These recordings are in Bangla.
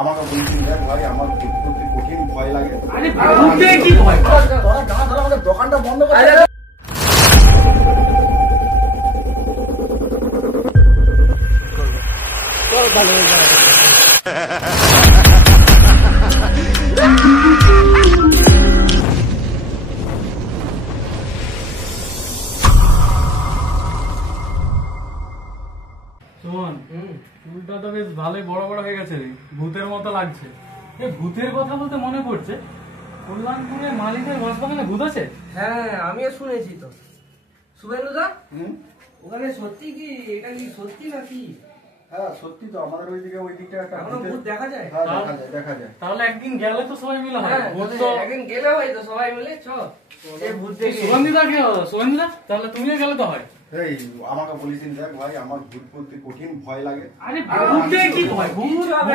আমাকে বলছেন দেখ ভাই আমার করতে কঠিন ভয় লাগে। আরে ভূতে কি ভয়? তোরা গা ধরে আমাকে দোকানটা বন্ধ করে দে। চল ভালো হয়ে যায়। শোন, চুলটা তো বেশ ভালোই বড় বড় হয়ে গেছে রে, ভূতের মতো লাগছে। এই ভূতের কথা বলতে মনে পড়ছে, কল্যাণপুরে মালিকের বাসবাগানে ভূত আছে? হ্যাঁ, আমিও শুনেছি তো। শুভেন্দুদা, ওখানে সত্যি কি, এটা কি সত্যি নাকি? হ্যাঁ সত্যি তো, আমাদের ওইদিকে ওইদিকটা একটা ভূত দেখা যায়। হ্যাঁ দেখা যায়। তাহলে একদিন গেলে তো সবাই মিলে হয়। হ্যাঁ, ভূত তো একদিন গেলে হয় তো সবাই মিলে। চল এই ভূত দেখে। সুগন্ধিদা কি হবে? সুগন্ধিদা তাহলে তুমিও গেলে তো হয়। এই আমাকে বলেছেন দেখ ভাই আমার ভূত করতে কঠিন ভয় লাগে। আরে ভূতে কি ভয়? ভূত আমরা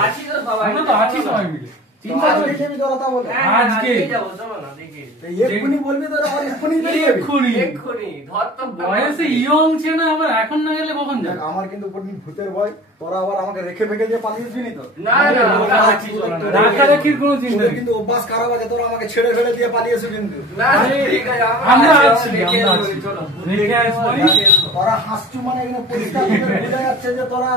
আছি তো সবাই। আমরা তো আছি সবাই মিলে। চিন্তা করে দেখবি তোরা তা বলে হ্যাঁ, আজকে যাবো, চলো না দেখি। এক্ষুনি বলবি তোরা আর এক্ষুনি বেরিয়ে যাবি। এক্ষুনি ধর তো বয়সে ইয়ং ছে না, আবার এখন না গেলে কখন দেখ, যাবে? আমার কিন্তু কঠিন ভূতের ভয়। তোরা আবার আমাকে রেখে ফেকে দিয়ে পালিয়েছিস তো। না না, আমরা আছি, চলো না। রাখারাখির কোনো চিন্তা তোদের নেই। কিন্তু অভ্যাস খারাপ আছে, তোরা আমাকে ছেড়ে ফেলে দিয়ে পালিয়েছো কিন্তু। না, ঠিক আছে, আমরা আছি, দেখে আমরা আসবো, আছি। চলো। দেখে আসবি। তোরা হাসছু মানে এখানে পরিষ্কার করে বোঝা যাচ্ছে যে তোরা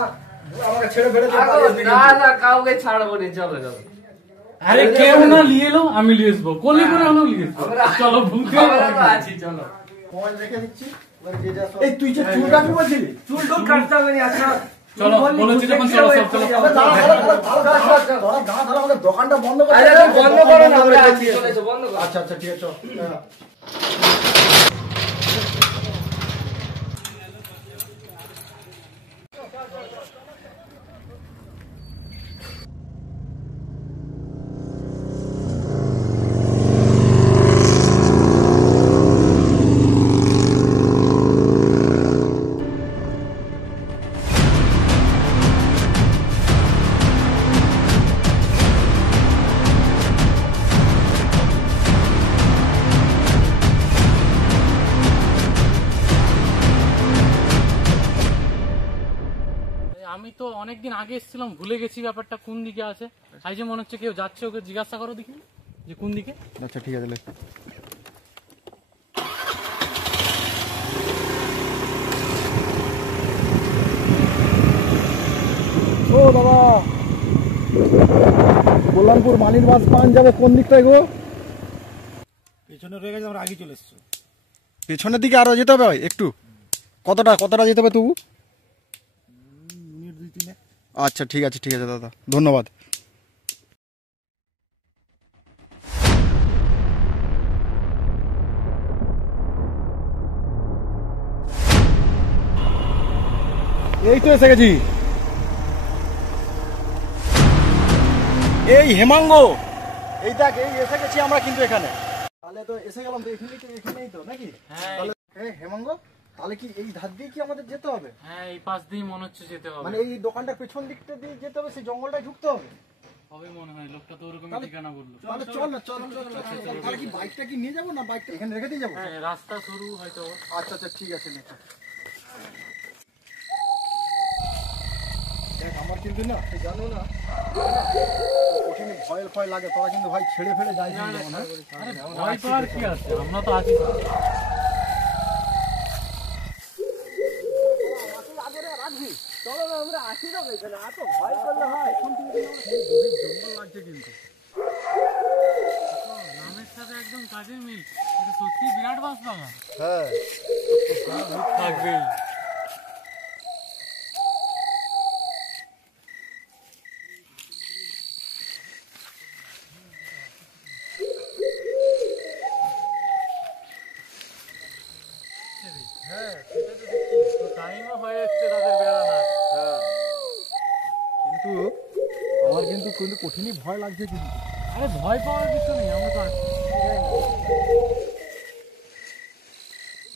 আমাকে ছেড়ে ফেলে দিয়ে আগো, পালিয়েছিস না কিন্তু। না, কাউকে ছাড়বো না, চলো চলো। আরে কেউ না নিয়ে এলো, আমি নিয়ে আসবো। কলিপুরে আনো নিয়ে আসবো। চলো ভূতে আমরা তো আছি, চলো। মোবাইল রেখে দিচ্ছি। এবার যে যা সব- এই তুই যে চুল কাটবি বলছিলি? চুল টুল কাটতে হবে না, আচ্ছা। চলো, বলেছি যখন চলো, সব চলো। আবে দাঁড়া, তোরা গা ধরে আমাকে দোকানটা বন্ধ করে আরে দে। বন্ধ করো না, আমরা আছি, চলে এসো, বন্ধ করো। আচ্ছা ঠিক আছে চল। হ্যাঁ। আমি তো অনেকদিন আগে এসেছিলাম, ভুলে গেছি ব্যাপারটা কোন দিকে আছে। তাই যে মনে হচ্ছে কেউ যাচ্ছে, ওকে জিজ্ঞাসা করো দেখি যে কোন দিকে। আচ্ছা ঠিক আছে। ও বাবা, কল্যাণপুর মালির বাস পান যাবে কোন দিকটায় গো? পেছনে রয়ে গেছে, আমরা আগে চলে এসছো। পেছনের দিকে আরো যেতে হবে একটু। কতটা যেতে হবে তবু? মিনিট 2-3। আচ্ছা ঠিক আছে দাদা, ধন্যবাদ। এই তো এসে গেছি। এই হেমাঙ্গ, এই দেখ এই এসে গেছি আমরা কিন্তু এখানে। তাহলে তো এসে গেলাম তো, এখানেই তো নাকি? হ্যাঁ তাহলে হেমাঙ্গ, তাহলে কি এই ধার দিয়ে কি আমাদের যেতে হবে? হ্যাঁ, এই পাশ দিয়ে মনে হচ্ছে যেতে হবে। মানে এই দোকানটার পেছন দিকটা দিয়ে যেতে হবে, সেই জঙ্গলটায় ঢুকতে হবে? হবে মনে হয়, লোকটা তো ওরকমই তাহলে- ঠিকানা বললো। তাহলে চল না, চল। তাহলে কি বাইকটা কি নিয়ে যাবো না বাইকটা এখানে রেখে দিয়ে যাবো? হ্যাঁ, রাস্তা শুরু হয়তো। আচ্ছা ঠিক আছে নে। দেখ আমার কিন্তু না, তুই জানো না, কঠিন ভয় লাগে। তোরা কিন্তু ভাই ছেড়ে ফেলে যাই না। আরে ভয় তো আর কি আছে, আমরা তো আছি। নামের সাথে একদম কাজের মিল। এটা সত্যি বিরাট বাস বাগান। হ্যাঁ থাকবেই। টাইমও হয়ে যাচ্ছে তাদের বেড়ানোর। কিন্তু আমার কিন্তু কঠিনই ভয় লাগছে কিন্তু। আরে ভয় পাওয়ার কিছু নেই, আমরা তো আছি।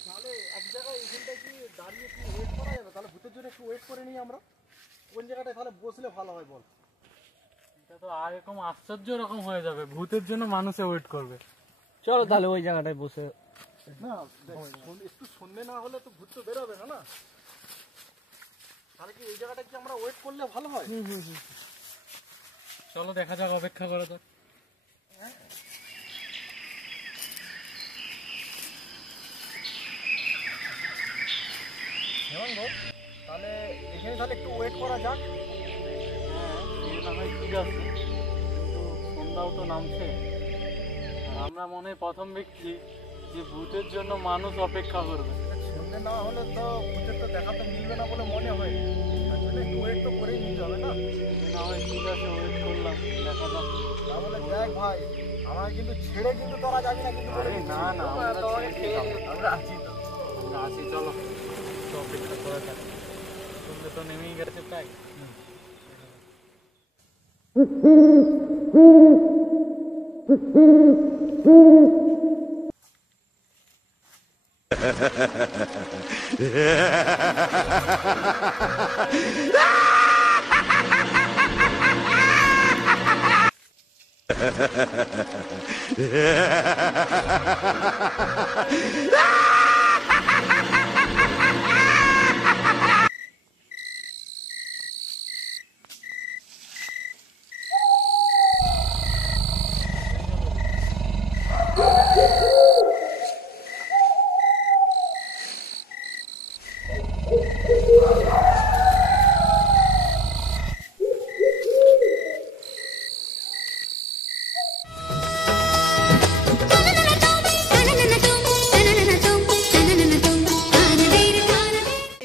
তাহলে এক জায়গায় এখানটায় কি দাঁড়িয়ে কি ওয়েট করা যাবে? তাহলে ভূতের জন্য একটু ওয়েট করে নিই আমরা। কোন জায়গাটায় তাহলে বসলে ভালো হয় বল? এটা তো আর এরকম আশ্চর্য রকম হয়ে যাবে, ভূতের জন্য মানুষে ওয়েট করবে। চলো তাহলে ওই জায়গাটায় বসে। না একটু সন্ধে না হলে তো ভূত তো বেরোবে না না। তাহলে কি এই জায়গাটা কি আমরা ওয়েট করলে ভালো হয়? চলো দেখা যাক, অপেক্ষা করা যাক। হেমন্ত, তাহলে এখানে তাহলে একটু ওয়েট করা যাক। হ্যাঁ, সে না হয় ঠিক আছে, কিন্তু সন্ধ্যাও তো নামছে। আর আমরা মনে হয় প্রথম ব্যক্তি যে ভূতের জন্য মানুষ অপেক্ষা করবে। সন্ধে না হলে তো ভূতের তো দেখা তো মিলবে না বলে মনে হয়, তার জন্য একটু ওয়েট তো করেই নিতে হবে না। না হয় ঠিক আছে, ওয়েট করলাম, দেখা যাক। তাহলে দেখ ভাই, আমার কিন্তু ছেড়ে কিন্তু তোরা যাবি না কিন্তু। আরে না না, আমরা তোমাকে ছেড়ে ছেড়ে দিলাম। আমরা আছি তো। আমরা আসি, চলো একটু অপেক্ষা করা যাক। সন্ধ্যে তো নেমেই গেছে প্রায়।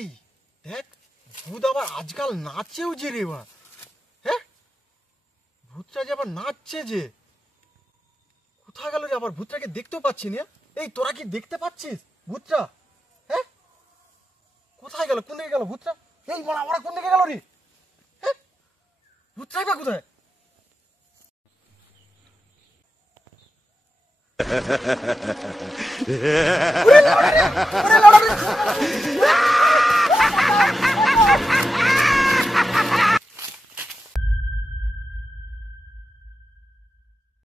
এই দেখ, ভূত আবার আজকাল নাচেও যে রে বা, হ্যাঁ ভূতটা যে আবার নাচছে যে, কোথায় গেল রে? আবার ভূতটাকে দেখতেও পাচ্ছি না। এই তোরা কি দেখতে পাচ্ছিস ভূতটা? হ্যাঁ কোথায় গেল? কোন দিকে গেল ভূতটা? এই বড় আমরা কোন দিকে গেল রে? হ্যাঁ ভূতটাই বা কোথায়? ওরে লাউড়া রে! ওরে লাউড়া!